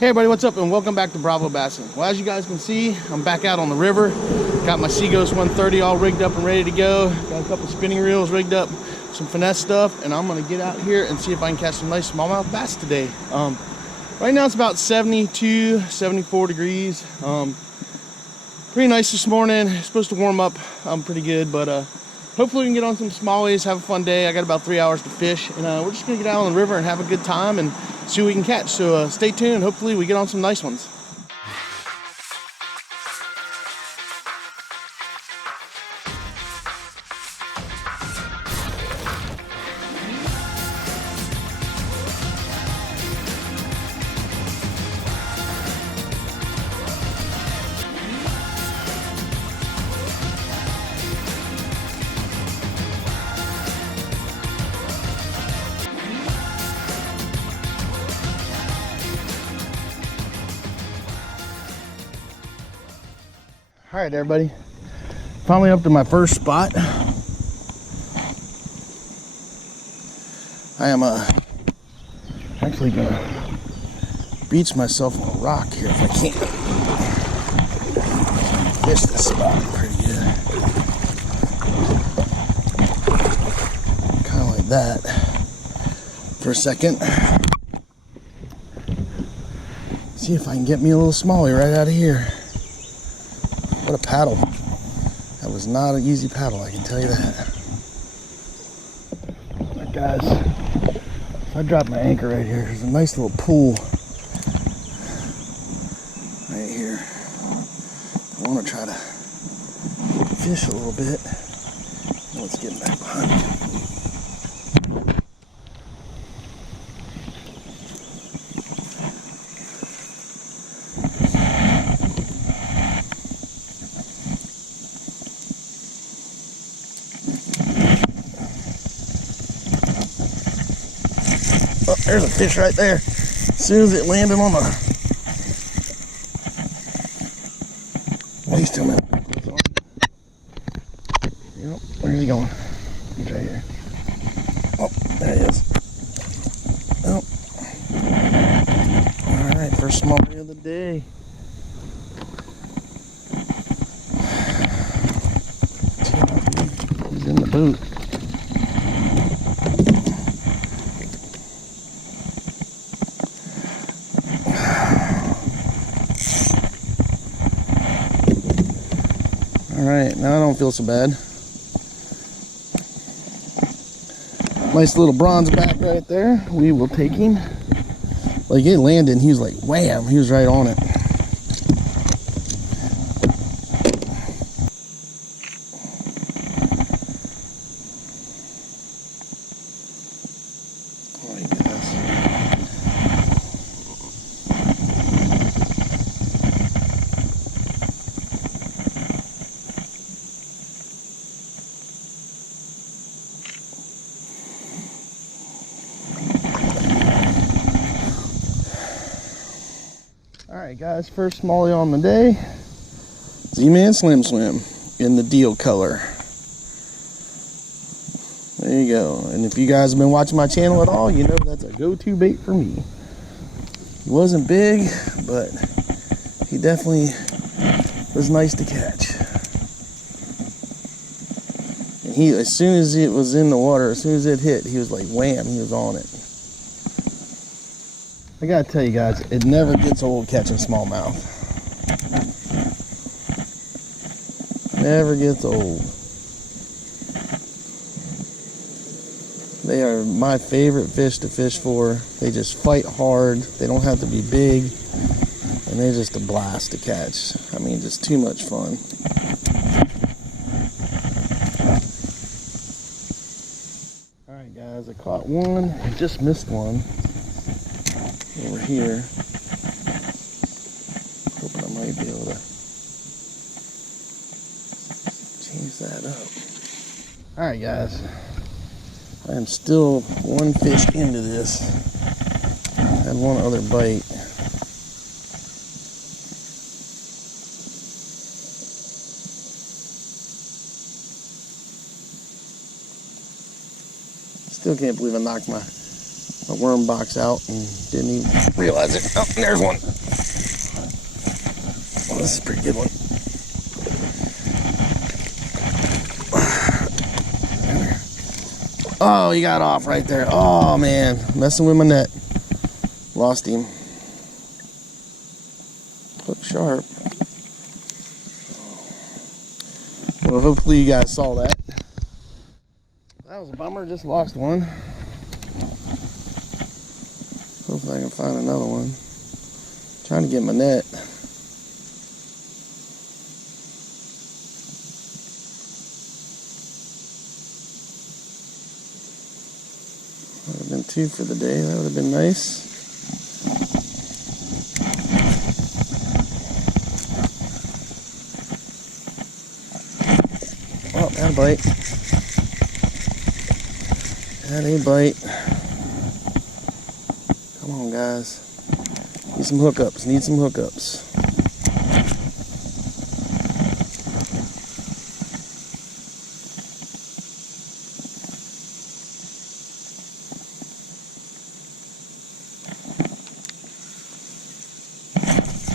Hey everybody, what's up and welcome back to Bravo Bassing. Well, as you guys can see, I'm back out on the river. Got my Seaghost 130 all rigged up and ready to go. Got a couple spinning reels rigged up, some finesse stuff, and I'm gonna get out here and see if I can catch some nice smallmouth bass today. Right now it's about 72, 74 degrees. Pretty nice this morning. It's supposed to warm up pretty good, but hopefully we can get on some smallies, have a fun day. I got about 3 hours to fish, and we're just gonna get out on the river and have a good time and see what we can catch. So stay tuned. Hopefully we get on some nice ones. All right, everybody. Finally up to my first spot. I am actually gonna beach myself on a rock here if I can. Fish this spot pretty good. Kind of like that for a second. See if I can get me a little smallie right out of here. What a paddle. That was not an easy paddle, I can tell you that. But guys, if I drop my anchor right here, there's a nice little pool right here. I want to try to fish a little bit. Let's get back behind me. Oh, there's a fish right there. As soon as it landed on the waist him. Yep, where's he going? He's right here. Oh, there he is. Oh. Alright, first smallie of the day. He's in the boot. Alright, now I don't feel so bad. Nice little bronze back right there. We will take him. Like it landed and he was like wham, he was right on it. Alright guys. Alright guys, first smallie on the day. Z-Man Slim Swim in the deal color. There you go. And if you guys have been watching my channel at all, you know that's a go-to bait for me. He wasn't big, but he definitely was nice to catch. And he, as soon as it was in the water, as soon as it hit, he was like wham, he was on it. I gotta tell you guys, it never gets old catching smallmouth. Never gets old. They are my favorite fish to fish for. They just fight hard. They don't have to be big. And they're just a blast to catch. I mean, just too much fun. Alright guys, I caught one. I just missed one. Over here. Hoping I might be able to change that up. Alright guys, I am still one fish into this. Had one other bite. Still can't believe I knocked my my worm box out and didn't even realize it. Oh, there's one. Oh, this is a pretty good one. Oh, he got off right there. Oh man, messing with my net. Lost him. Look sharp. Well, hopefully you guys saw that. That was a bummer, just lost one. Hopefully I can find another one. Trying to get my net. That would have been 2 for the day. That would have been nice. Oh, that a bite. That a bite. Come on, guys. Need some hookups. Need some hookups.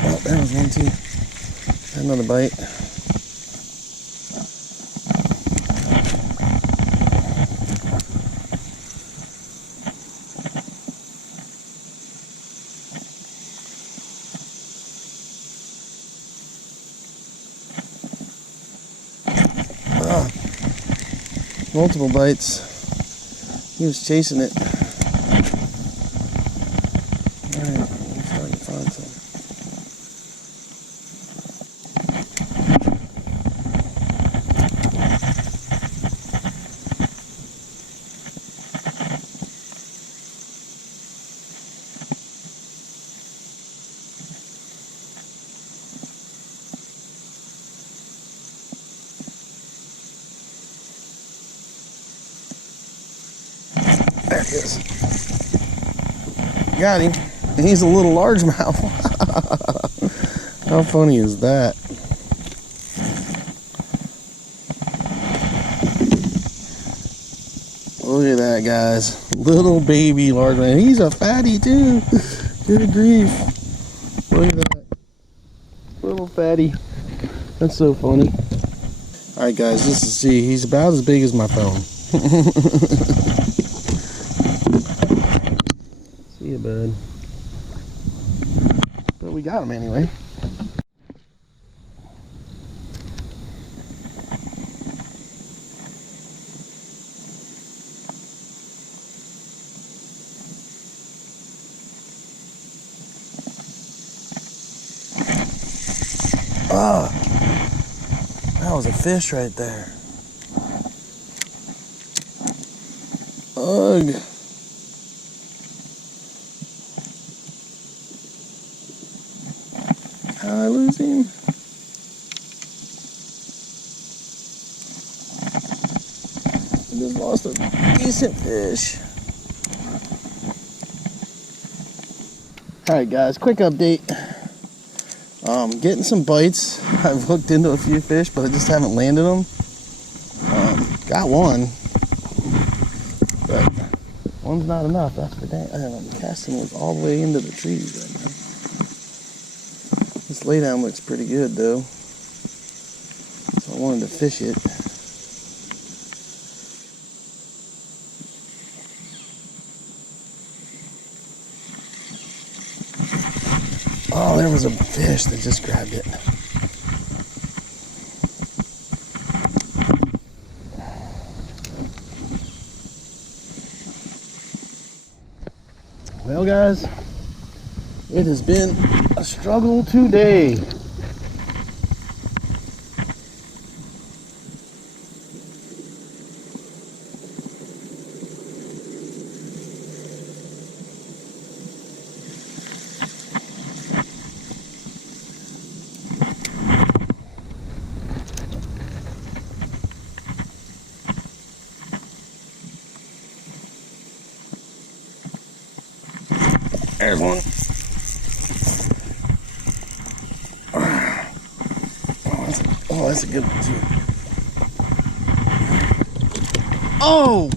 Oh, that was one too. Another bite. Multiple bites. He was chasing it. Alright, let me see if I can find some. There it is. Got him. And he's a little largemouth. How funny is that? Look at that, guys. Little baby largemouth. He's a fatty too. Good grief. Look at that. Little fatty. That's so funny. Alright guys, just to see, he's about as big as my phone. See ya, bud. But we got him anyway. Ah, that was a fish right there. Ugh. How'd I lose him? I just lost a decent fish. Alright guys, quick update. Getting some bites. I've hooked into a few fish, but I just haven't landed them. Got one, but one's not enough. That's for dang. I'm casting it all the way into the trees right now. This laydown looks pretty good though, so I wanted to fish it. Oh, there was a fish that just grabbed it. Well, guys, it has been a struggle today. There's one. Oh, that's a good one too. Oh!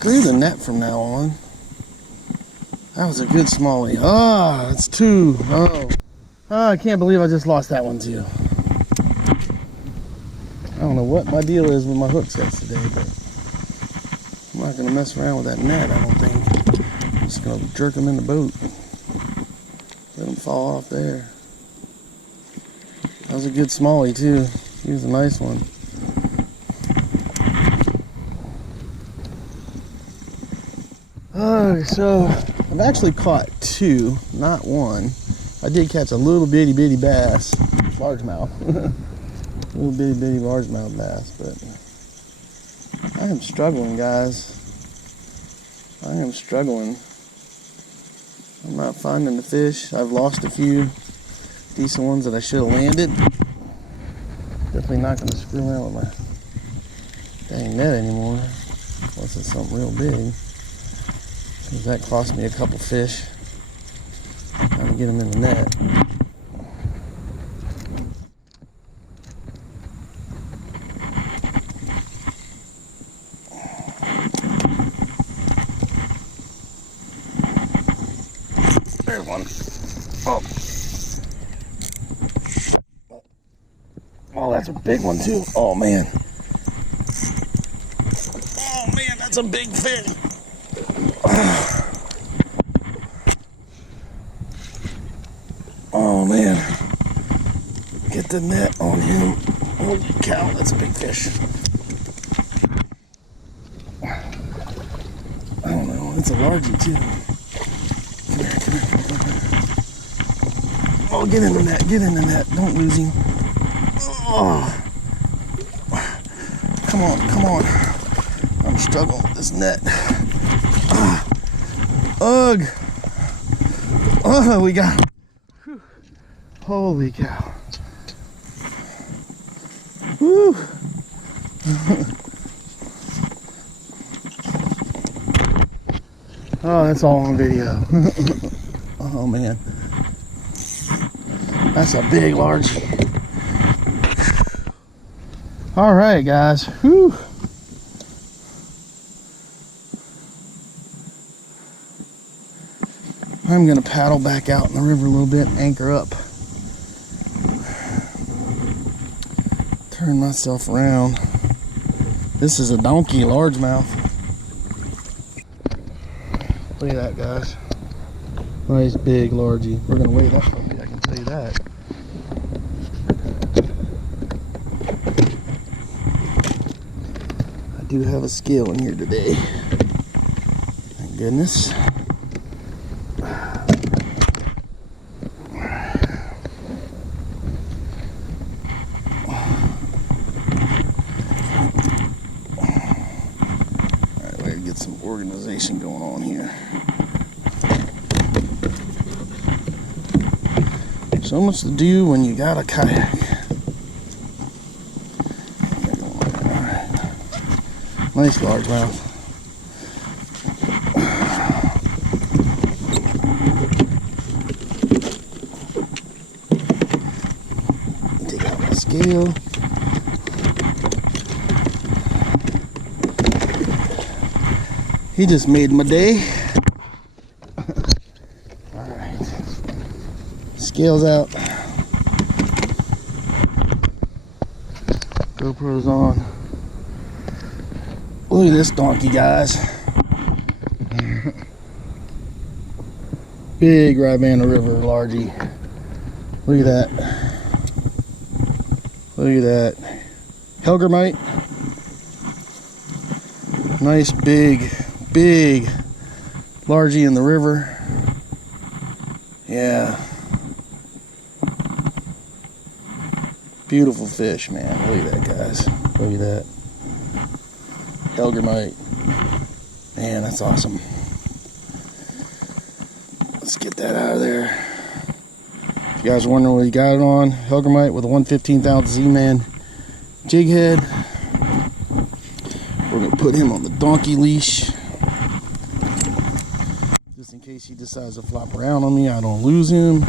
unscrew the net from now on. That was a good smallie. Ah, that's two. Oh, I can't believe I just lost that one too. I don't know what my deal is with my hook sets today, but I'm not gonna mess around with that net, I don't think. I'm just gonna jerk them in the boat. Let them fall off there. That was a good smallie too. He was a nice one. So I've actually caught two, not one. I did catch a little bitty bass, largemouth. Little bitty largemouth bass, but I am struggling, guys. I am struggling. I'm not finding the fish. I've lost a few decent ones that I should have landed. Definitely not going to screw around with my dang net anymore, unless it's something real big. Because that cost me a couple fish trying to get them in the net. There's one. Oh. Oh, that's a big one too. Oh man. Oh man, that's a big fish. Oh man. Get the net on him. Holy cow, that's a big fish. I don't know, it's a largie too. Come here, come here, come here. Oh, get in the net, get in the net. Don't lose him. Oh. Come on, come on. I'm struggling with this net. Ugh. Oh, we got him. Whew. Holy cow. Woo. Oh, that's all on video. Oh man. That's a big, large. All right, guys. Whew. I'm gonna paddle back out in the river a little bit, anchor up. Turn myself around. This is a donkey largemouth. Look at that, guys. Nice big largie. We're gonna weigh that puppy, I can tell you that. I do have a scale in here today. Thank goodness. Organization going on here. So much to do when you got a kayak. Alright. Nice largemouth. Take out my scale. He just made my day. Alright. Scales out. GoPro's on. Look at this donkey, guys. Big Rivanna River largie. Look at that. Look at that. Hellgramite. Nice big largie in the river. Yeah. Beautiful fish, man. Look at that, guys. Look at that. Hellgramite. Man, that's awesome. Let's get that out of there. If you guys are wondering what he got it on, Hellgramite with a 1/15 ounce Z-Man jig head. We're going to put him on the donkey leash. Just in case he decides to flop around on me, I don't lose him.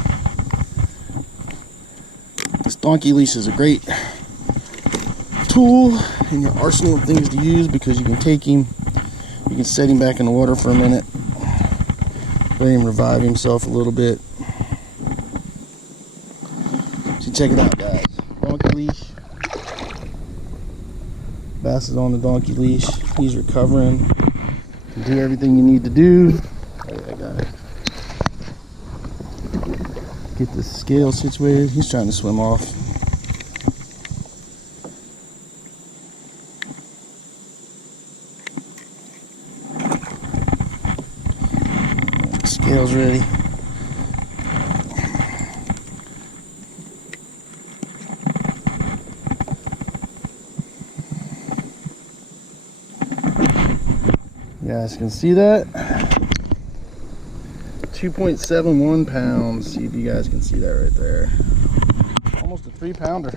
This donkey leash is a great tool in your arsenal of things to use because you can take him You can set him back in the water for a minute. Let him revive himself a little bit. So check it out, guys. Donkey leash. Bass is on the donkey leash. He's recovering. You do everything you need to do. Oh, yeah, I got it. Get the scale situated. He's trying to swim off. The scale's ready. You guys can see that. 2.71 pounds. See if you guys can see that right there. Almost a 3-pounder.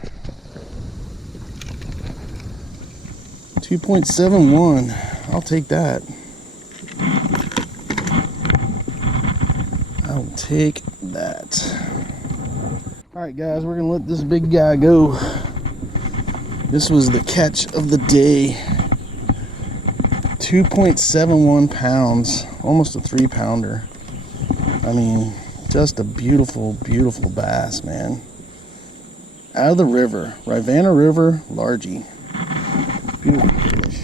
2.71. I'll take that. I'll take that. Alright guys, we're gonna let this big guy go. This was the catch of the day. 2.71 pounds. Almost a 3-pounder. I mean, just a beautiful, beautiful bass, man. Out of the river. Rivanna River, largie. Beautiful fish.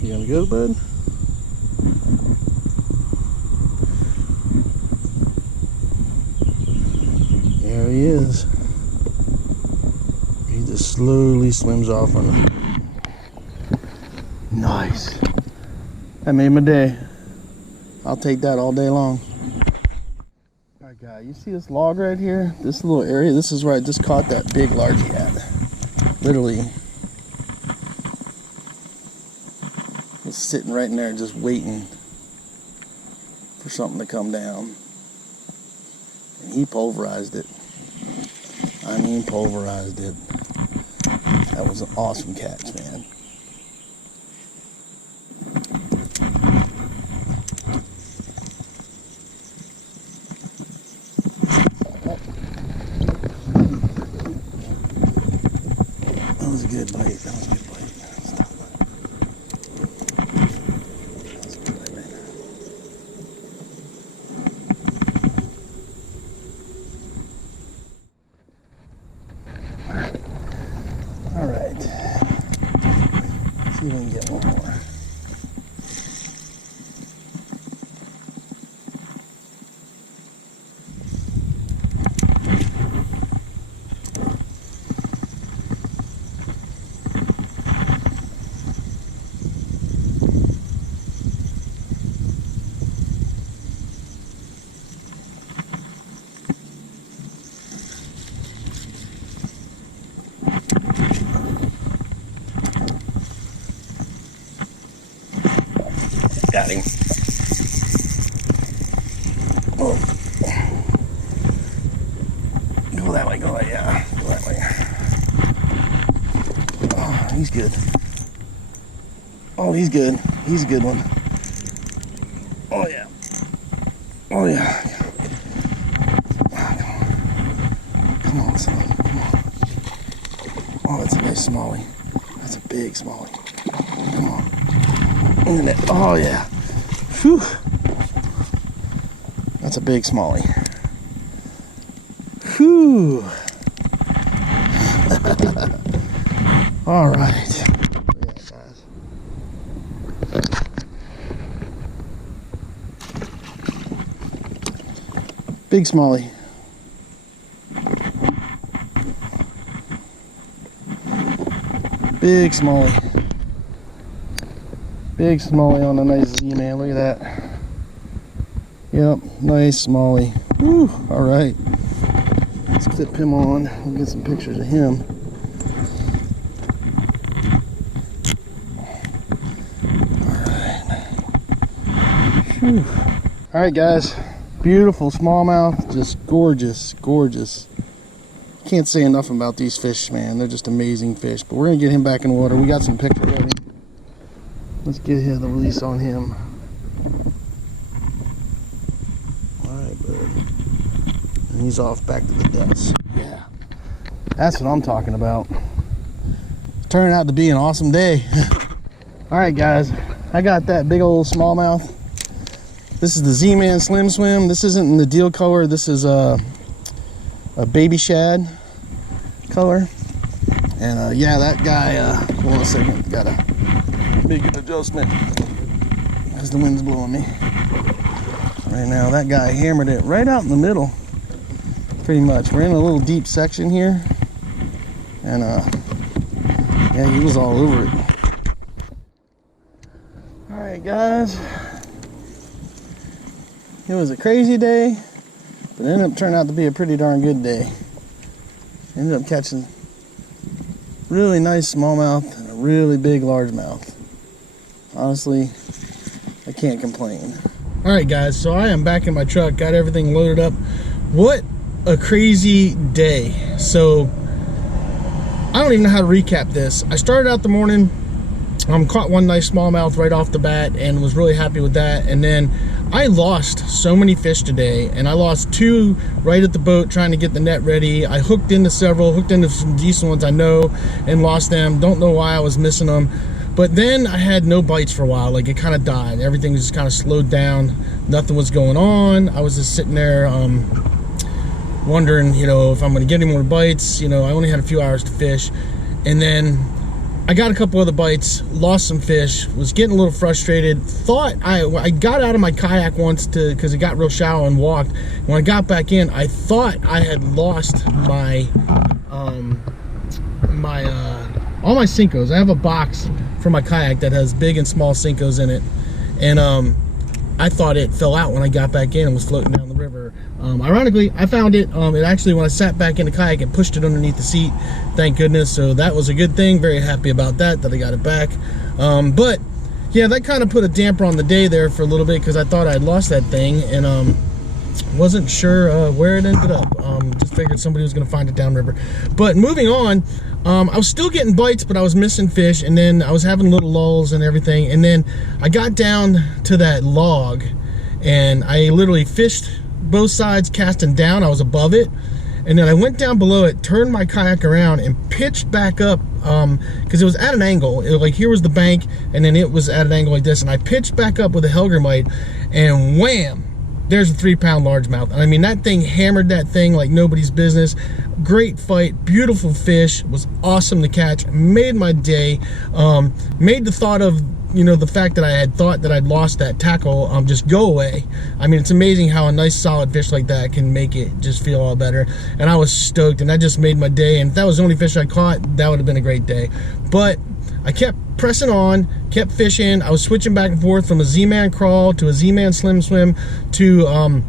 You gonna go, bud? There he is. He just slowly swims off on the... Nice. That made my day. I'll take that all day long. Alright guys, you see this log right here? This little area, this is where I just caught that big largie at. Literally. It's sitting right in there just waiting for something to come down. And he pulverized it. I mean pulverized it. That was an awesome catch, man. That was a good bite. That was a good bite. Stop it. That was a good bite, man. All right. See if we can get one more. Got him. Oh. Go that way, go that way, yeah. Go that way. Oh, he's good. Oh, he's good. He's a good one. Oh, yeah. Oh, yeah. Come on, son. Come on. Oh, that's a nice smallie. That's a big smallie. Come on. Oh yeah. Whew. That's a big smallie. Whew. All right. Yeah, guys. Big smallie. Big smallie. Big smallie on a nice Z-man. Look at that. Yep, nice smallie. Whew, all right. Let's clip him on. We'll get some pictures of him. All right. All right, guys. Beautiful smallmouth. Just gorgeous, gorgeous. Can't say enough about these fish, man. They're just amazing fish. But we're going to get him back in the water. We got some pictures of him. Let's get the release on him. Alright, bud. And he's off back to the depths. Yeah. That's what I'm talking about. Turned out to be an awesome day. All right, guys, I got that big old smallmouth. This is the Z-Man Slim Swim. This isn't in the deal color. This is a baby shad color. And yeah, that guy, hold on a second, gotta make an adjustment as the wind's blowing me. Right now, that guy hammered it right out in the middle, pretty much. We're in a little deep section here. And yeah, he was all over it. All right, guys. It was a crazy day, but it ended up turning out to be a pretty darn good day. Ended up catching really nice smallmouth and a really big largemouth. Honestly, I can't complain. All right, guys, so I am back in my truck, got everything loaded up. What a crazy day. So I don't even know how to recap this. I started out the morning, caught one nice smallmouth right off the bat and was really happy with that. And then I lost so many fish today, and I lost 2 right at the boat trying to get the net ready. I hooked into several, hooked into some decent ones I know, and lost them. Don't know why I was missing them. But then I had no bites for a while. Like, it kind of died. Everything just kind of slowed down. Nothing was going on. I was just sitting there wondering, you know, if I'm going to get any more bites. You know, I only had a few hours to fish. And then I got a couple other bites, lost some fish, was getting a little frustrated. Thought I got out of my kayak once because it got real shallow and walked. When I got back in, I thought I had lost my all my Senkos. I have a box for my kayak that has big and small Senkos in it, and I thought it fell out when I got back in and was floating down the river. Ironically, I found it. It actually, when I sat back in the kayak, it pushed it underneath the seat. Thank goodness. So that was a good thing. Very happy about that I got it back. But yeah, that kind of put a damper on the day there for a little bit because I thought I'd lost that thing and wasn't sure where it ended up. Just figured somebody was going to find it downriver. But moving on, I was still getting bites, but I was missing fish, and then I was having little lulls and everything. And then I got down to that log, and I literally fished both sides, casting down. I was above it, and then I went down below it, turned my kayak around, and pitched back up because it was at an angle. It was like, here was the bank, and then it was at an angle like this, and I pitched back up with a Hellgramite, and wham! There's a 3-pound largemouth. And I mean, that thing hammered that thing like nobody's business. Great fight, beautiful fish, was awesome to catch, made my day. Made the thought of, you know, the fact that I had thought that I'd lost that tackle just go away. I mean, it's amazing how a nice solid fish like that can make it just feel all better. And I was stoked, and that just made my day. And if that was the only fish I caught, that would have been a great day. But I kept pressing on, kept fishing. I was switching back and forth from a Z-Man crawl to a Z-Man Slim Swim to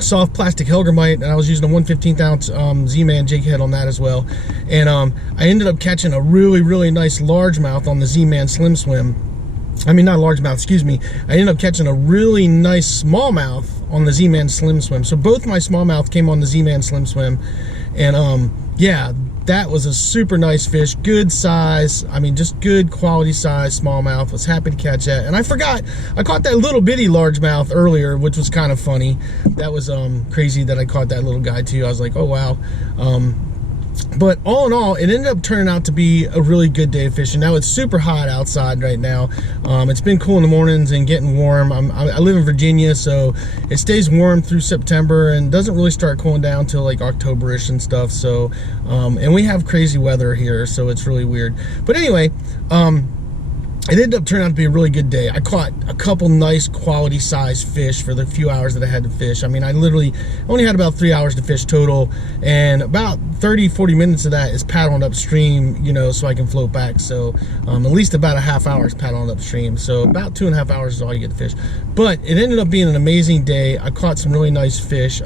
soft plastic Hellgramite, and I was using a 1/15 ounce Z-Man jig head on that as well. And I ended up catching a really nice largemouth on the Z-Man Slim Swim. I mean, not largemouth, excuse me. I ended up catching a really nice smallmouth on the Z-Man Slim Swim. So both my smallmouth came on the Z-Man Slim Swim, and yeah, that was a super nice fish, good size. I mean, just good quality size smallmouth. Was happy to catch that. And I forgot, I caught that little bitty largemouth earlier, which was kind of funny. That was crazy that I caught that little guy too. I was like, oh wow. But all in all, it ended up turning out to be a really good day of fishing. Now it's super hot outside right now. It's been cool in the mornings and getting warm. I live in Virginia, so it stays warm through September and doesn't really start cooling down till like October-ish and stuff. So, and we have crazy weather here, so it's really weird. But anyway, it ended up turning out to be a really good day. I caught a couple nice quality size fish for the few hours that I had to fish. I mean, I literally only had about 3 hours to fish total, and about 30-40 minutes of that is paddling upstream, you know, so I can float back. So at least about a half hour is paddling upstream. So about 2.5 hours is all you get to fish. But it ended up being an amazing day. I caught some really nice fish.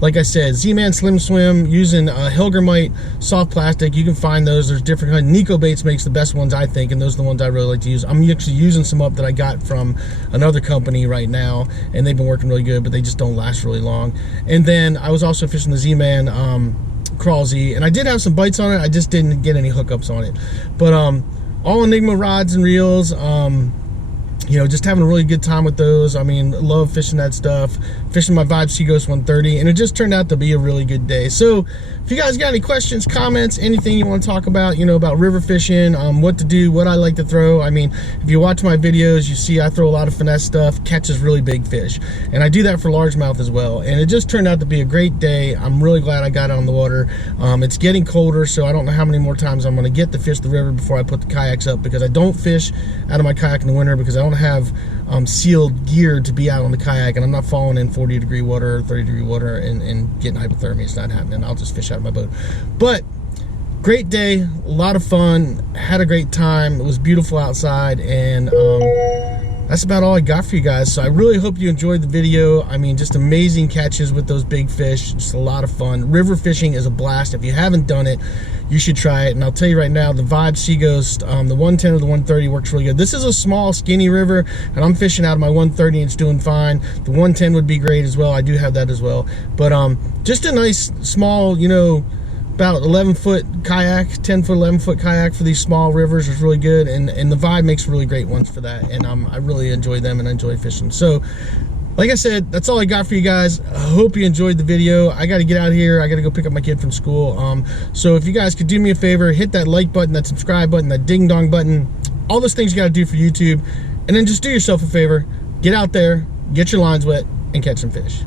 Like I said, Z-Man Slim Swim using Hellgramite soft plastic. You can find those. There's different kinds. Nico Baits makes the best ones, I think, and those are the ones I really like to use. I'm actually using some up that I got from another company right now, and they've been working really good, but they just don't last really long. And then I was also fishing the Z-Man Crawl Z, and I did have some bites on it. I just didn't get any hookups on it. But all Enigma rods and reels. you know, just having a really good time with those. I mean, love fishing that stuff, fishing my Vibe Seaghost 130, and it just turned out to be a really good day. So if you guys got any questions, comments, anything you want to talk about, you know, about river fishing, what to do, what I like to throw. I mean, if you watch my videos, you see I throw a lot of finesse stuff, catches really big fish, and I do that for largemouth as well. And it just turned out to be a great day. I'm really glad I got on the water. It's getting colder, so I don't know how many more times I'm going to get to fish the river before I put the kayaks up, because I don't fish out of my kayak in the winter because I don't have sealed gear to be out on the kayak, and I'm not falling in 40-degree water or 30-degree water and getting hypothermia. It's not happening. I'll just fish out of my boat. But great day, a lot of fun, had a great time. It was beautiful outside, and that's about all I got for you guys. So I really hope you enjoyed the video. I mean, just amazing catches with those big fish, just a lot of fun. River fishing is a blast. If you haven't done it, you should try it. And I'll tell you right now, the Vibe Seaghost, the 110 or the 130 works really good. This is a small, skinny river, and I'm fishing out of my 130 and it's doing fine. The 110 would be great as well. I do have that as well. But just a nice, small, you know, about 11-foot kayak, 10-foot, 11-foot kayak for these small rivers is really good, and the Vibe makes really great ones for that, and I really enjoy them and I enjoy fishing. So like I said, that's all I got for you guys. I hope you enjoyed the video. I got to get out of here. I got to go pick up my kid from school. So if you guys could do me a favor, hit that like button, that subscribe button, that ding dong button, all those things you got to do for YouTube, and then just do yourself a favor, get out there, get your lines wet, and catch some fish.